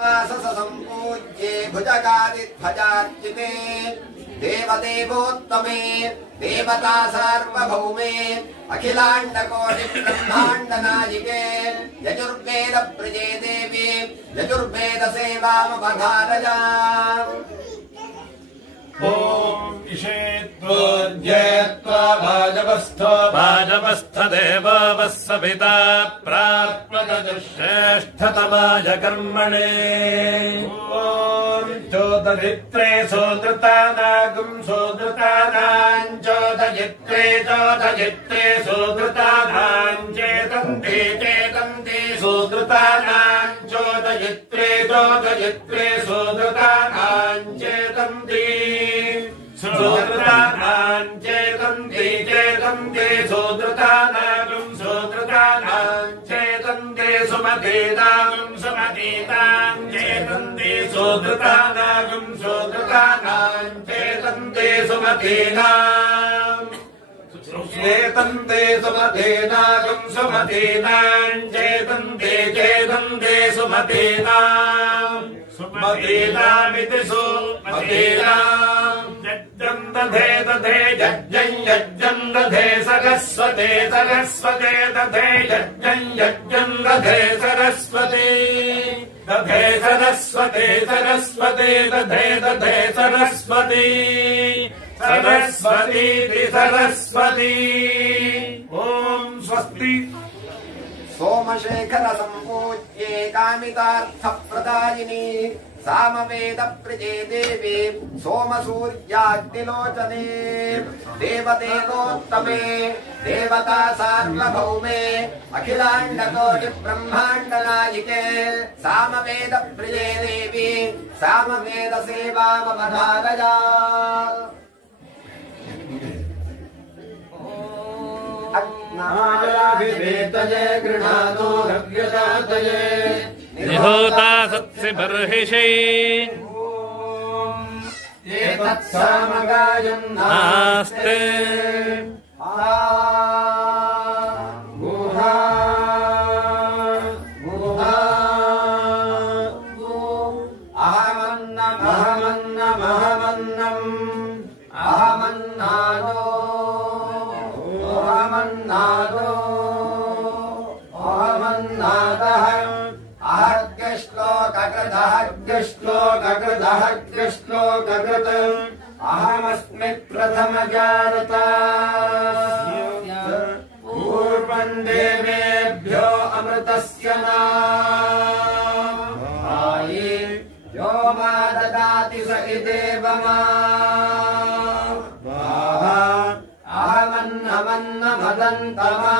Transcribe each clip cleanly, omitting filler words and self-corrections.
सम्पूज्ये भुजगादिध्वजार्चिते देवदेवोत्तमे देवता सार्वभौमे अखिलाण्डकोटि ब्रह्माण्ड नायिके यजुर्वेद प्रजे देवी यजुर्वेद सेवामवधारया ओम इषेत्वोज्येत्वा भाजपस्थ देवो वस्सविता प्रात्मदुश्रेष्ठतमाय कर्मणे ओम चोदयित्रे सोदृतानागुं सोदृतानां चोदयित्रे सोदृतानां चेतन्ते सोदृतानां चोदयित्रे सोदृतानां चेतन्ते सोदृतानां चेतन्ते सोदृतानां चेतन्ते सुमतीतां चेतन्ते सोदृतानां चेतन्ते सुमतीनां चेतन्ते सुमतीनां चेतन्ते सुमतीनां सुमतीनामिति सुमतीनां यज्ञं दधे यज्ञं दधे सरस्वते दधे यज्ञं दधे सरस्वती दधे सरस्वती सरस्वती ओम स्वस्ति सोमशेखर सम्पूज्ये कामितार्थप्रदायिनी सामवेद प्रजे देवी सोमसूर्याग्निलोचने देवदेवोत्तमे देवता सार्वभौमे अखिलाण्डकोटि ब्रह्माण्ड नायिके सामवेद प्रजे देवी सामवेद सेवामवधारया अग्नायाभिवेतये गृहातो हव्यदातये निहोता सत्सि बर्हिषि एतत्सामगायं नास्ते गुहा अहमन्नादः अहर्गश्लोककृत अहमस्मि प्रथमजारता पूर्वं देवेभ्यो अमृतस्य नायि यो मा ददाति स इदेव मा अहमन्नमदन्तमा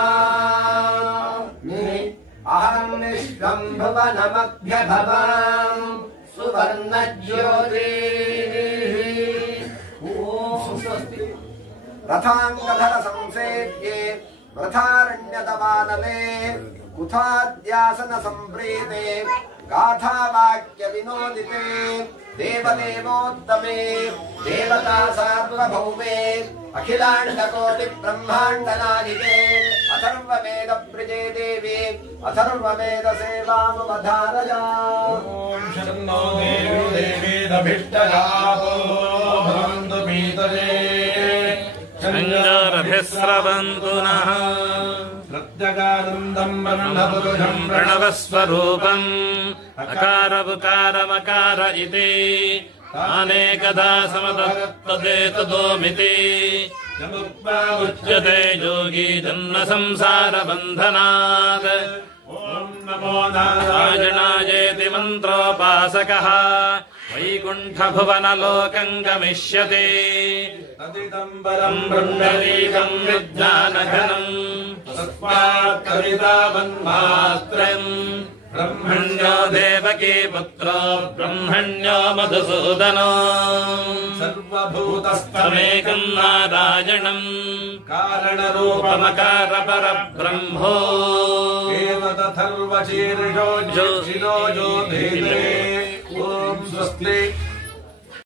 अहं निष्कं भुवनमभ्यभवां सुवर्णज्योतिः स्वस्ति रथाङ्गधर संसेव्ये रथारण्यतवानले कुथाद्यासन सम्प्रीते गाथावाक्य विनोदिते देवदेवोत्तमे देवता सार्वभौमे अखिलाण्डकोटि ब्रह्माण्ड नायिके अथर्ववेद प्रजे देवी अथर्ववेद सेवामवधारया ओम शन्नो देवीरभीष्टजातो भवन्तु पीतये चन्द्रभिस्रवन्तु नः प्रत्यगानन्दं ब्रह्मपुरुषं प्रणवस्वरूपम् अकार उकारमकार इति अनेकदा समदत्तदेतदोमिति उच्यते योगी जन्म संसार बन्धनात् ओम नमो नारायणायेति मन्त्रोपासकः वैकुण्ठभुवनलोकं गमिष्यति तदिदम्बरं पुण्डरीकं विज्ञानघनम् तस्मात् कवितावन्मात्रम् ब्रह्मण्यो देवकी पुत्रो ब्रह्मण्यो मधुसूदनो सर्वभूतस्थमेकं तमेकं नारायणम् कारणरूपमकार परब्रह्मो एव तथर्वशीर्षो ज्योतिषो ज्योतिरे ओम स्वस्ति।